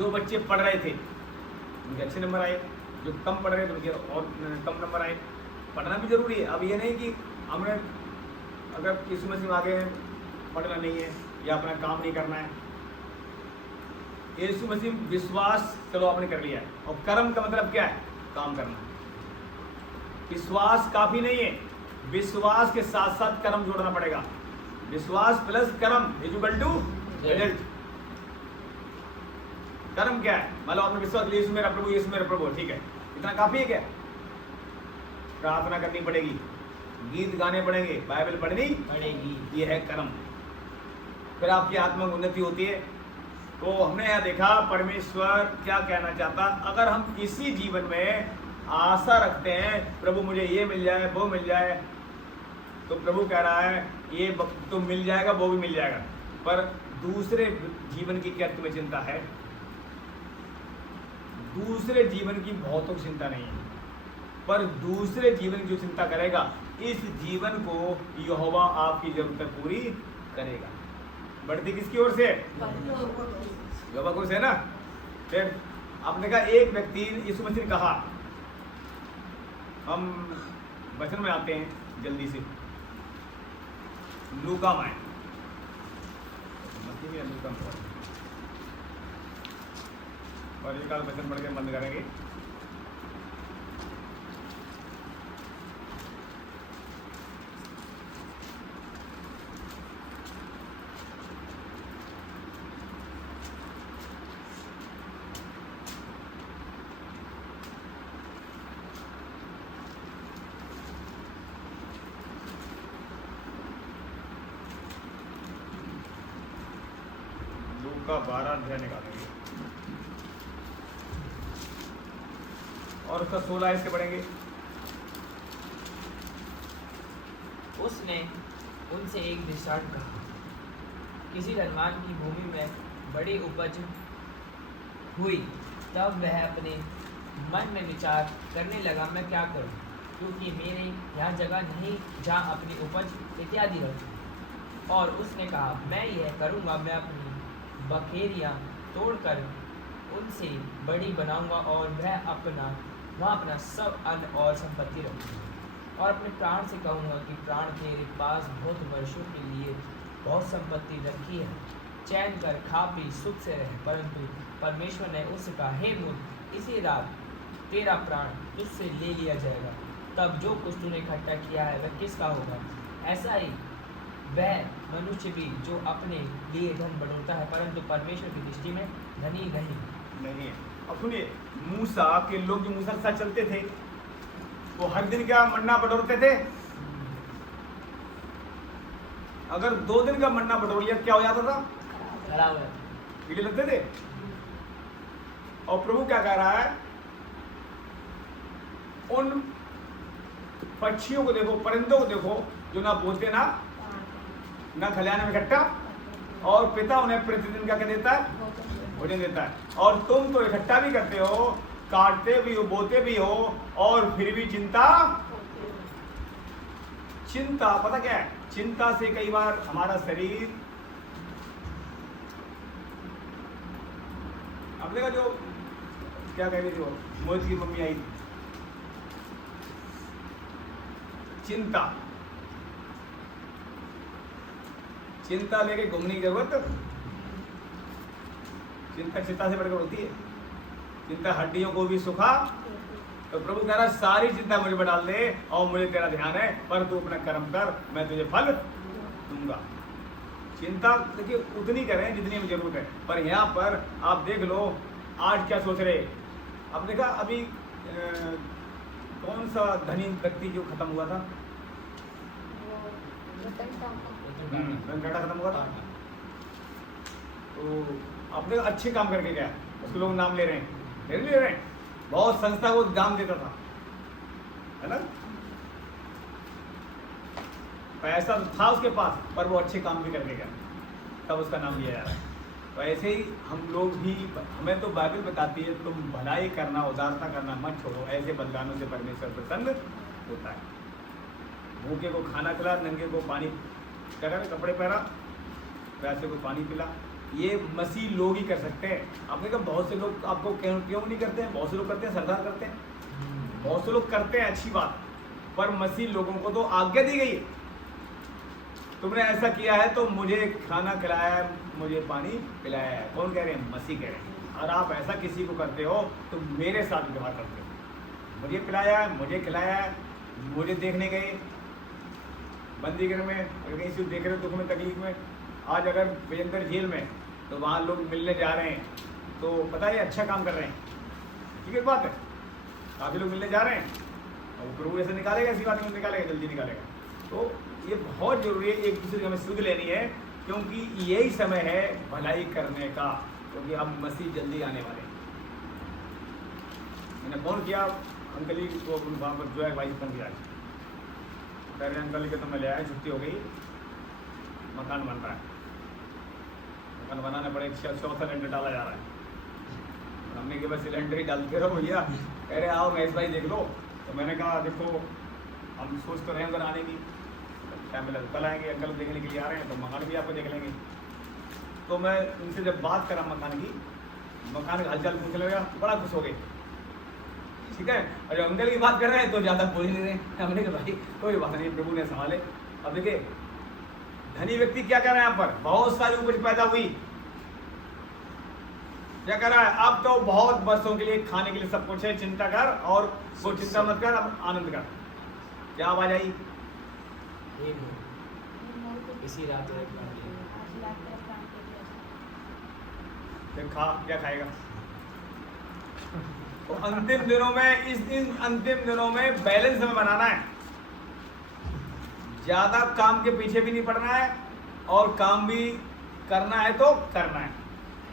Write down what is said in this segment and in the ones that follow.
जो बच्चे पढ़ रहे थे उनके अच्छे नंबर आए, जो कम पढ़ रहे थे उनके और कम नंबर आए। पढ़ना भी जरूरी है। अब ये नहीं कि हमने अगर यीशु मसीह आगे पढ़ना नहीं है या अपना काम नहीं करना है। यीशु मसीह विश्वास चलो आपने कर लिया है, और कर्म का मतलब क्या है? काम करना। विश्वास काफी नहीं है, विश्वास के साथ साथ कर्म जोड़ना पड़ेगा। विश्वास प्लस कर्म इक्वल टू रिजल्ट। कर्म क्या है? मान लो आपने विश्वास किया यीशु मेरा प्रभु, यीशु मेरा प्रभु, ठीक है, इतना काफी है क्या? प्रार्थना करनी पड़ेगी, गीत गाने पड़ेंगे, बाइबल पढ़नी पड़ेगी, ये है कर्म। फिर आपकी आत्मिक उन्नति होती है। तो हमने यह देखा परमेश्वर क्या कहना चाहता। अगर हम इसी जीवन में आशा रखते हैं प्रभु मुझे ये मिल जाए वो मिल जाए, तो प्रभु कह रहा है ये तो मिल जाएगा वो भी मिल जाएगा, पर दूसरे जीवन की क्या तुम्हें चिंता है? दूसरे जीवन की भौतिक चिंता नहीं है, पर दूसरे जीवन की जो चिंता करेगा, इस जीवन को यहोवा आपकी जरूरतें पूरी करेगा। बढ़ती किसकी ओर से? यहोवा की ओर से ना। फिर आपने कहा एक व्यक्ति, यीशु मसीह ने कहा, हम वचन में आते हैं जल्दी से, लूका में और एक आध वचन पढ़ के बंद करेंगे। लूका 12 अध्याय निकालेंगे और उसका 16 इसके पढ़ेंगे। उसने उनसे एक दृष्टांत कहा, किसी धनवान की भूमि में बड़ी उपज हुई। तब वह अपने मन में विचार करने लगा, मैं क्या करूं, क्योंकि मेरे यहाँ जगह नहीं जहाँ अपनी उपज इत्यादि रखूं। और उसने कहा, मैं यह करूँगा, मैं अपनी बखेरियाँ तोड़कर उनसे बड़ी बनाऊंगा और वहाँ अपना सब अन्न और संपत्ति रखूँगा। और अपने प्राण से कहूँगा कि प्राण, तेरे पास बहुत वर्षों के लिए बहुत संपत्ति रखी है, चैन कर खा पी सुख से रहे। परंतु परमेश्वर ने उससे कहा, हे मूर्ख, इसी रात तेरा प्राण तुझसे ले लिया जाएगा। तब जो कुछ तूने इकट्ठा किया है वह किसका होगा? ऐसा ही वह मनुष्य भी जो अपने लिए धन बढ़ोता है, परंतु परमेश्वर की दृष्टि में धनी नहीं है। अब सुनिए, मूसा के लोग जो मूसा के साथ चलते थे वो हर दिन क्या मन्ना बटोरते थे? अगर 2 दिन का मन्ना बटोर लिया क्या हो जाता था? खराब है, कीड़े लगते थे। और प्रभु क्या कह रहा है? उन पक्षियों को देखो, परिंदों को देखो, जो ना बोलते ना खलिहान में इकट्ठा, और पिता उन्हें प्रतिदिन क्या देता है? भोजन देता है। और तुम तो इकट्ठा भी करते हो, काटते भी हो, बोते भी हो, और फिर भी चिंता पता क्या है? चिंता से कई बार हमारा शरीर, अपने का जो क्या कह रही थी वो मोहित की मम्मी आई थी, चिंता लेके घूमने की जरूरत। चिंता से बढ़कर होती है। चिंता हड्डियों को भी सुखा। तो प्रभु कह रहा है सारी चिंता मुझे पर डाल दे और मुझे तेरा ध्यान है, पर तू अपना कर्म कर, मैं तुझे फल दूंगा। चिंता देखिए उतनी करें जितनी हमें जरूरत है। पर यहाँ पर आप देख लो आज क्या सोच रहे। अब देखा अभी कौन सा धनी व्यक्ति जो खत्म हुआ था, खत्म हुआ था, तो अपने अच्छे काम करके गया, उसके लोग नाम ले रहे हैं, बहुत संस्था को दान देता था, है ना, पैसा तो था उसके पास, पर वो अच्छे काम भी करके गया, तब उसका नाम लिया जा रहा है। तो ऐसे ही हम लोग भी, हमें तो बाइबल बताती है तुम भलाई करना, उदारता करना मत छोड़ो, ऐसे बलिदानों से परमेश्वर प्रसन्न होता है। भूखे को खाना खिला, नंगे को पानी, क्या करें, कपड़े पहना, प्यासे को पानी पिला, ये मसीह लोग ही कर सकते हैं। आपने कहा बहुत से लोग आपको क्यों नहीं करते हैं? बहुत से लोग करते हैं, सरदार करते हैं, बहुत से लोग करते हैं, अच्छी बात, पर मसीह लोगों को तो आज्ञा दी गई है, तुमने ऐसा किया है तो मुझे खाना खिलाया है, मुझे पानी पिलाया है। कौन कह रहे हैं? मसीह कह रहे हैं। और आप ऐसा किसी को करते हो तो मेरे साथ व्यवहार करते हो। मुझे पिलाया है, मुझे खिलाया है, मुझे देखने गए बंदी घर में, अगर कहीं से देख रहे हो दुख में तकलीफ में, आज अगर विजयनगर जेल में, तो वहाँ लोग मिलने जा रहे हैं, तो पता है अच्छा काम कर रहे हैं, ठीक है बात है, काफ़ी लोग मिलने जा रहे हैं, और प्रभु ऐसे निकालेगा, ऐसी बात नहीं निकालेगा, जल्दी निकालेगा। तो ये बहुत ज़रूरी है, एक दूसरे की हमें सुध लेनी है, क्योंकि यही समय है भलाई करने का, क्योंकि अब मसीह जल्दी आने वाले हैं। मैंने फ़ोन किया अंकल जी को, वहाँ पर जो है भाई फ़ोन किया, कह रहे अंकल जी के तो मैं ले आया, छुट्टी हो गई, मकान बन रहा है, मकान बनाने पड़े, चौथा सिलेंडर डाला जा रहा है। हमने के बस सिलेंडर ही डालते रहो भैया। कह रहे आओ महेश भाई देख लो। तो मैंने कहा देखो हम सोच तो रहे हैं उधर आने की, क्या मिला कल आएंगे, अंकल देखने के लिए आ रहे हैं, तो मकान भी आपको देख लेंगे। तो मैं उनसे जब बात करा मकान की, मकान का हालचाल पूछने लगा, बड़ा खुश हो गए, ठीक है। और जब अंकल की बात कर रहे हैं तो ज़्यादा बोल नहीं रहे। हमने कहा भाई कोई बात नहीं, प्रभु ने संभाले। अब देखिए धनी व्यक्ति क्या कर रहा है, यहाँ पर बहुत सारी उपज पैदा हुई, क्या कर रहा है, अब तो बहुत वर्षों के लिए खाने के लिए सब कुछ है, चिंता कर, और वो चिंता मत कर, अब आनंद कर। क्या आवाज आई? इसी रात फिर खा, क्या खाएगा? तो अंतिम दिनों में, इन अंतिम दिनों में बैलेंस हमें बनाना है, ज्यादा काम के पीछे भी नहीं पड़ना है, और काम भी करना है तो करना है,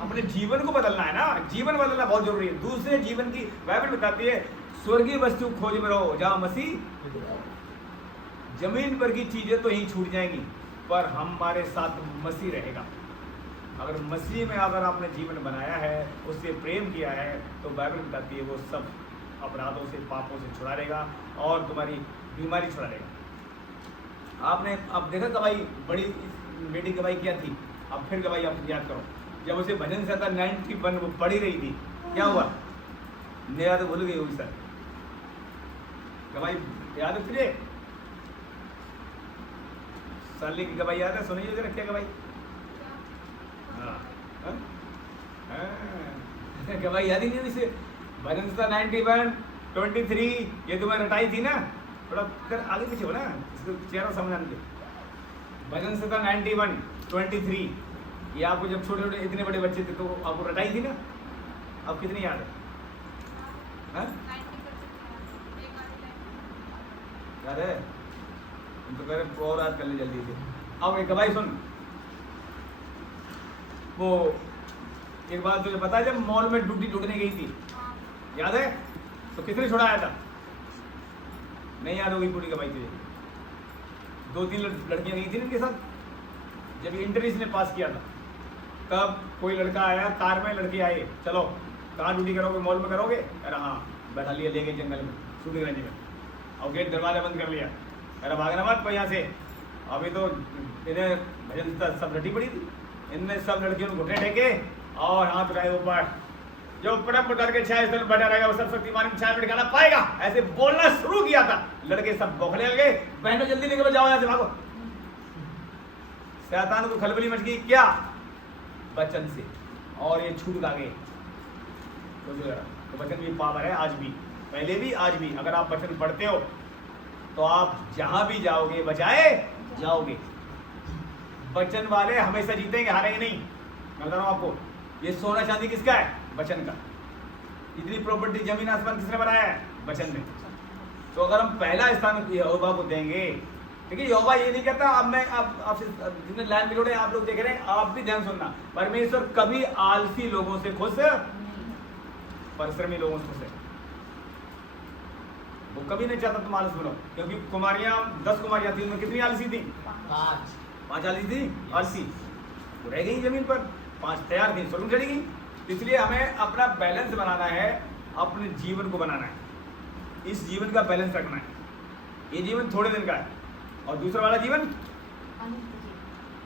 अपने जीवन को बदलना है ना, जीवन बदलना बहुत जरूरी है। दूसरे जीवन की बाइबल बताती है, स्वर्गीय वस्तु खोज में रहो जहां मसीह, जमीन पर की चीजें तो ही छूट जाएंगी, पर हमारे साथ मसीह रहेगा। अगर मसीह में अगर आपने जीवन बनाया है, उससे प्रेम किया है, तो बाइबल बताती है वो सब अपराधों से, पापों से छुड़ा देगा, और तुम्हारी बीमारी छुड़ा देगा। आपने अब देखा गवाही, बड़ी बेटी गवाही क्या थी, अब फिर गवाही आप याद करो, जब उसे भजन संहिता 91 वो पढ़ी रही थी, क्या हुआ? मेरा तो भूल गई हुई सर, गवाही याद है? फिर साली की गवाही याद है? सुनिए जरा क्या गवाही, गवाही याद ही नहीं इसे। भजन संहिता 91:23 ये तुम्हें रटाई थी ना, थोड़ा कर आगे पीछे हो ना, इसको चेहरा समझाने के। भजन संहिता 91:23 ये आपको जब छोटे छोटे इतने बड़े बच्चे थे तो आपको रटाई थी ना, अब कितनी याद है? याद है? तुम तो कह रहे और याद कर ले जल्दी से। अब एक गवाही सुन, वो एक बात तुझे पता है, जब मॉल में ड्यूटी ढूंढने गई थी, याद है? तो किसने छुड़ाया था? नहीं याद होगी पूरी गवाही तुझे। 2-3 लड़कियां गई थी ना इनके साथ, जब इंटर इसने पास किया था, तब कोई लड़का आया कार में, लड़के आए, चलो कहाँ ड्यूटी करोगे? मॉल में करोगे? अरे हाँ, बैठा लिया, ले गए जंगल में, शूटिंग में, और गेट दरवाजा बंद कर लिया। अरे भागना मत यहाँ से, अभी तो इन्हें भजन सब रटी पड़ी थी, इनने सब लड़कियों को घुटने टेके और हाथ उठाए ऊपर, जो परम प्रकार के छाया स्थल बैठा रहेगा वो सब शक्तिमान की छाया में ठिकाना पाएगा, ऐसे बोलना शुरू किया था। लड़के सब बौखने लगे, बहनों जल्दी निकलो, जाओ यहाँ से, भागो। शैतान को खलबली मच गई, क्या? वचन से, और ये छूट गा गए। तो वचन भी पावर है आज भी, पहले भी आज भी। अगर आप वचन पढ़ते हो तो आप जहां भी जाओगे बचाए जाओगे। वचन वाले हमेशा जीतेंगे, हारेंगे नहीं। मैं बता रहा हूं आपको, ये सोना चांदी किसका है? वचन का। इतनी प्रॉपर्टी जमीन आसमान किसने बनाया है? वचन ने। तो अगर हम पहला स्थान यहोवा को देंगे, ठीक है, यहोवा ये नहीं कहता, अब मैं आपसे जितने लाइन मिलोड़े आप लोग देख रहे हैं, आप भी ध्यान सुनना, परमेश्वर कभी आलसी लोगों से खुश, परिश्रमी लोगों से खुश है। वो कभी नहीं चाहता तुम आलस बनो, क्योंकि कुमारियां 10 कुमारियां थी, उनमें कितनी आलसी थी? 5 आलसी थी, आलसी वो रह गई जमीन पर, 5 तैयार थी, स्वर्ग चढ़ी गई। इसलिए हमें अपना बैलेंस बनाना है, अपने जीवन को बनाना है, इस जीवन का बैलेंस रखना है। ये जीवन थोड़े दिन का है, और दूसरा वाला जीवन,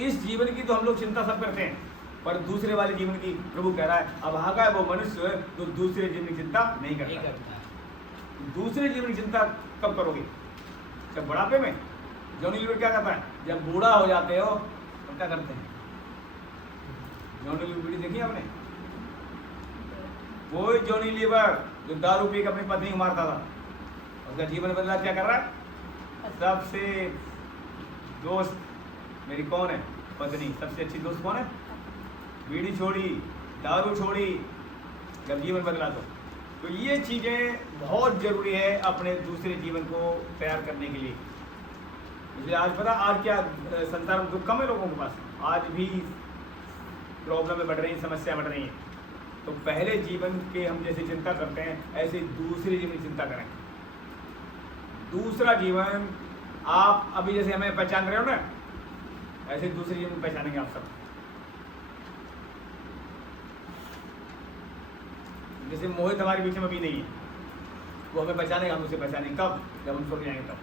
इस जीवन की तो हम लोग चिंता सब करते हैं, पर दूसरे वाले जीवन की प्रभु कह रहा है अब आगा है वो मनुष्य तो दूसरे जीवन की चिंता नहीं नहीं करता। करता। दूसरे जीवन की चिंता कब करोगे? जब बुढ़ापे में। जॉनी लीवर क्या करता है? जब बूढ़ा हो जाते हो तब क्या करते हैं? जॉनी लीवर वीडियो देखी आपने? वो जॉनी लीवर जो दारू पी के अपनी पत्नी को मारता था, उसका जीवन बदला। क्या कर रहा है? सबसे दोस्त मेरी कौन है? पत्नी। सबसे अच्छी दोस्त कौन है? बीड़ी छोड़ी, दारू छोड़ी, जब जीवन बदला तो ये चीज़ें बहुत ज़रूरी है अपने दूसरे जीवन को तैयार करने के लिए। इसलिए आज पता आज क्या संसार में दुख कम है लोगों के पास, आज भी प्रॉब्लम बढ़ रही हैं, समस्या बढ़ रही हैं। तो पहले जीवन के हम जैसे चिंता करते हैं ऐसे दूसरे जीवन की चिंता करें। दूसरा जीवन आप अभी जैसे हमें पहचान रहे हो ना, ऐसे दूसरे जीवन में पहचानेंगे आप सब। जैसे मोहित हमारे बीच में अभी नहीं है, वो हमें पहचानेगा, हम उसे पहचानेंगे कब? जब हम स्वर्ग जाएंगे तब।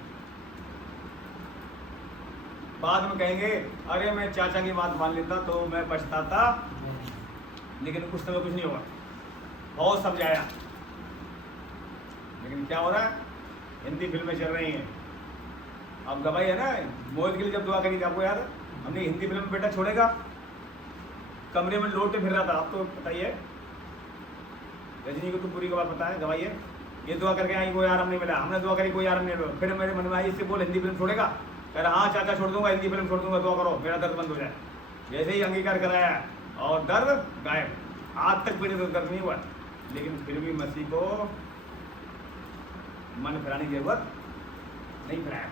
बाद में कहेंगे अरे मैं चाचा की बात मान लेता तो मैं पछताता, लेकिन उस समय कुछ नहीं होगा, बहुत समझाया। लेकिन क्या हो रहा है? हिंदी फिल्में चल रही हैं। अब गवाही है ना, मोहित के लिए जब दुआ करी थी आपको याद है? हमने हिंदी फिल्म में बेटा छोड़ेगा, कमरे में लौटे फिर रहा था, आपको बताइए। रजनी को तो पूरी बात पता है, गवाही है। ये दुआ करके आई कोई आराम नहीं मिला, हमने दुआ करी कोई आराम नहीं मिला। फिर मेरे मन में आई इससे बोल हिंदी फिल्म छोड़ेगा, कह रहा हाँ चाचा छोड़ दूंगा, हिंदी फिल्म छोड़ दूंगा, दुआ करो मेरा दर्द बंद हो जाए। जैसे ही अंगीकार कराया और दर्द गायब, आज तक मेरे दर्द नहीं हुआ। लेकिन फिर भी मसीह को मन फिराने की जरूरत नहीं फिराया।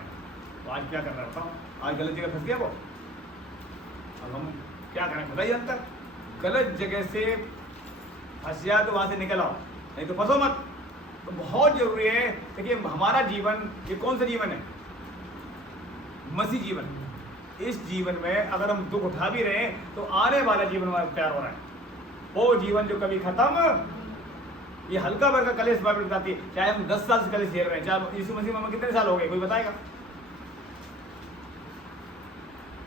तो आज क्या कर रहा बताओ? आज गलत जगह फंस गया वो। अब हम क्या करें बताइए? अंतर गलत जगह से फंस जाए तो वहां से निकल आओ, नहीं तो फंसो मत। तो बहुत जरूरी है। देखिए हमारा जीवन ये कौन सा जीवन है? मसीह जीवन। इस जीवन में अगर हम दुख उठा भी रहे हैं तो आने वाला जीवन हमारा तैयार हो रहा है। वो जीवन जो कभी खत्म, ये हल्का वर्ग का कलेश बाइबल बताती है। चाहे हम 10 साल से कलेश झेल रहे हैं, चाहे यीशु मसीह में हम कितने साल हो गए, कोई बताएगा?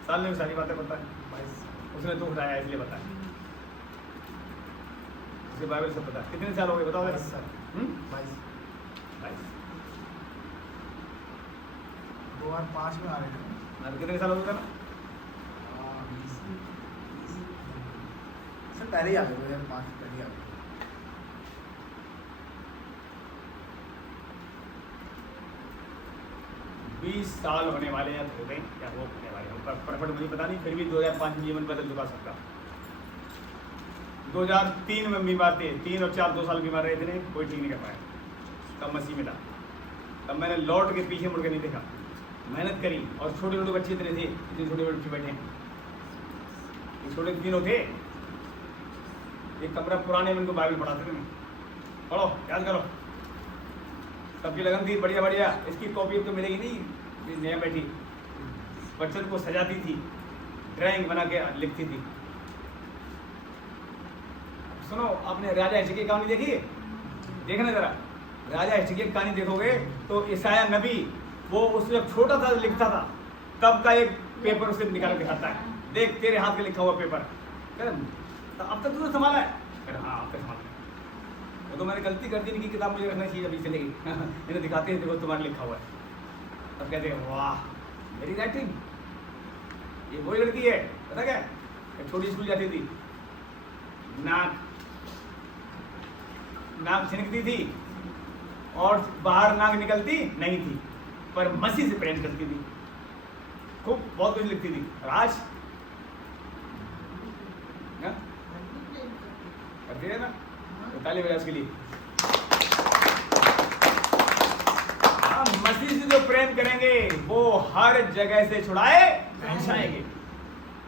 साल में सारी बातें बताए, उसने दुख उठाया इसलिए बताया, उसे बाइबल से पता। कितने साल हो गए बताओ? 22। 2005 में आ रहे थे। कितने साल हो गए ना? सर पहले ही आ गए, 2005 पहले ही आ गए। बीस साल होने वाले हैं, हो गए या वो होने वाले हैं, परफेक्ट मुझे पता नहीं। फिर भी 2005 में जीवन बदल चुका सबका। 2003 में बीमार थे, 3 और 4 2 साल बीमार रहे थे, कोई ठीक नहीं कर पाया। तब मसीह मिला, तब मैंने लौट के पीछे मुड़ के नहीं देखा, मेहनत करी। और छोटे छोटे बच्चे इतने थे, इतने छोटे बच्चे बैठे, ये छोटे तीनों थे। एक कमरा पुराने में इनको बाइबल पढ़ाते थे, पढ़ो याद करो, सबकी लगन थी बढ़िया बढ़िया। इसकी कॉपी अब तो मिलेगी नहीं, नया बैठी बच्चन को सजाती थी, ड्राइंग बना के लिखती थी। सुनो, आपने राजा हिजकिय्याह की कहानी देखी है? देखना जरा, राजा हिजकिय्याह की कहानी देखोगे तो ईसाया नबी वो उसमें जब छोटा था लिखता था, तब का एक पेपर उसे निकाल के दिखाता है, देख तेरे हाथ में लिखा हुआ पेपर। तो अब तक तूने संभाला है? हाँ अब तक संभाला। वो तो मैंने गलती कर दी, इनकी किताब मुझे रखना चाहिए, अभी चलेगी। इन्हें दिखाते हैं देखो तुम्हारा लिखा हुआ है। तब कहते हैं वाह मेरी राइटिंग, ये वही लड़की है। पता क्या, एक छोटी स्कूल जाती थी, नाक छिनकती थी और बाहर नाक निकलती नहीं थी, पर मसीह से प्रेम करती थी, खूब बहुत कुछ लिखती थी। राज करती है ना, तो ताली बजा उसके लिए। हम मसीह से जो प्रेम करेंगे वो हर जगह से छुड़ाए पहचाएंगे।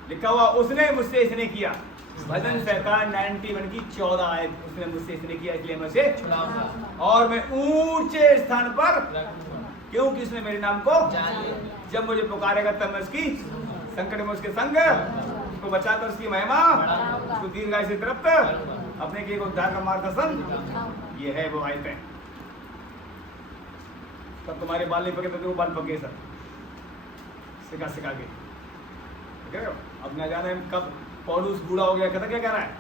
लिखा हुआ उसने मुझसे इसने किया, भजन संहिता 91 की 14 आयत, उसने मुझसे इसने किया इसलिए मैं उसे छुड़ाऊंगा और मैं ऊंचे स्थान पर रखूंगा, क्योंकि उसने मेरे नाम को जान लिया। जब मुझे पुकारेगा तब मैं उसकी संकट में उसके संग, उसको बचाकर उसकी महिमा, उसको दीर्घायु से तृप्त, अपने के उद्धार का मार्गदर्शन। ये है वो आयतें। तब तुम्हारे बाल नहीं पके तो वो बाल पके सर, सिखा सिखा के। अब न जाने कब पौलुस बूढ़ा हो गया, कहता क्या कह रहा है,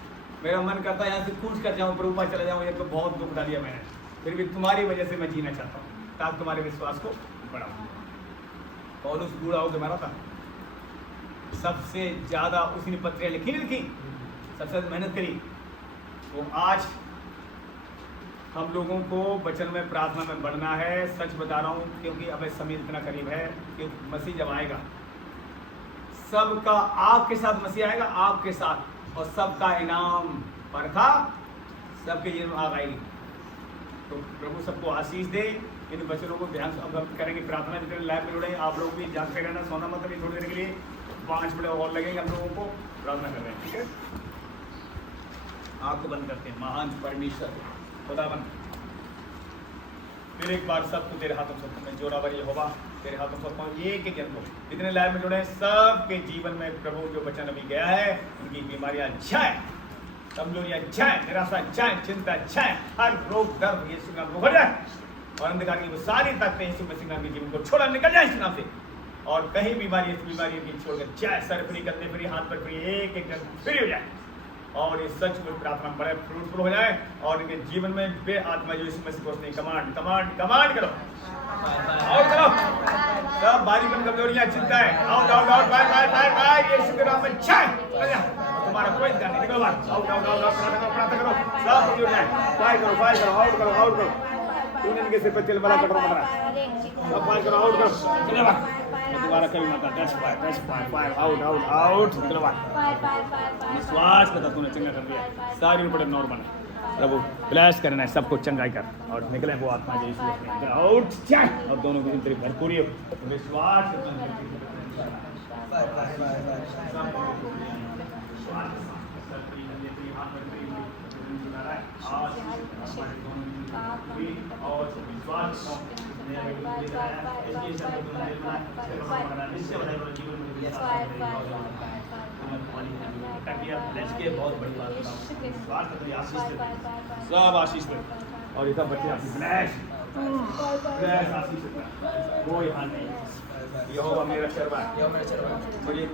मेरा मन करता है यहाँ से कूच कर जाऊँ, प्रभु पास चला जाऊँ, ये तो बहुत दुख डालिया मैंने, फिर भी तुम्हारी वजह से मैं जीना चाहता हूँ ताकि तुम्हारे विश्वास को बढ़ाऊँ। पौलुस बूढ़ा होकर मरा था, सबसे ज्यादा उसने पत्रियां लिखी सबसे ज्यादा मेहनत करी। तो आज हम लोगों को वचन में प्रार्थना में बढ़ना है। सच बता रहा हूँ, क्योंकि अब समय इतना करीब है कि मसीह जब आएगा, सबका आपके साथ मसीह आएगा, आपके साथ, और सबका इनाम परखा सबके जीवन में आग आएगी। तो प्रभु सबको आशीष दे। इन वचनों को ध्यान से हम करेंगे। प्रार्थना जितने लाइव में जुड़े आप लोग भी जागते रहना, सोना मत नहीं। थोड़ी देर के लिए 5 मिनट और लगेंगे हम लोगों को प्रार्थना कर रहे हैं, ठीक है। आंख बंद करते हैं। महान परमेश्वर खुदावन, फिर एक बार सबको तेरे हाथों में मैं जोरावर यहोवा तेरे हाथों में सौंपता हूं। एक एक जन को जितने लाइव में जुड़े हैं, सबके जीवन में प्रभु जो वचन अभी गया है, उनकी बीमारियां जाए, कमजोरियां जाए, निराशा जाए, चिंता जाए, हर रोग दर्द यीशु नाम में हो जाए, और अंधकार की वो सारी ताकतें यीशु मसीह नाम के जीवन को छोड़ा निकल जाए इस नाम से। और कहीं बीमारी इस बीमारी की छोड़कर जाए, सर फ्री, कंधे फ्री, हाथ पर फ्री, एक एक जन फ्री हो जाए, और ये सच में प्रार्थना बड़े फ्रूटफुल हो जाए, और इनके जीवन में वे आत्मा जो यीशु मसीह को उसने कमांड कमांड कमांड करो और करो, सब बारीपन कमजोरियां चिंताएं out out out bye bye bye bye यीशु के नाम में जाए। तुम्हारा कोई इंतजार नहीं, निकलो बाहर, आउट आउट आउट प्रार्थना करो, सब कमजोर जाए, फायर करो आउट करो आउट करो, तूने इनके सिर पे तिल बड़ा कटोरा मारा, सब फायर करो आउट करो, चलो बाहर, दोबारा कभी मत touch fire fire out out out, चलो बाहर। विश्वास करता तूने चंगा कर दिया, सारी ऊपर नॉर्मल है। प्रभु ब्लेस करना है, सबको चंगाई कर, और निकले वो आत्मा जो यीशु के अंदर आउट जाए, और दोनों की तेरी भरपूरी हो। विश्वास बहुत बड़ी बात, सब आशीष दे, और ये सब बच्चे आशीष ब्लेस आशीष, कोई हाल नहीं। यहोवा मेरा शर्मा, मुझे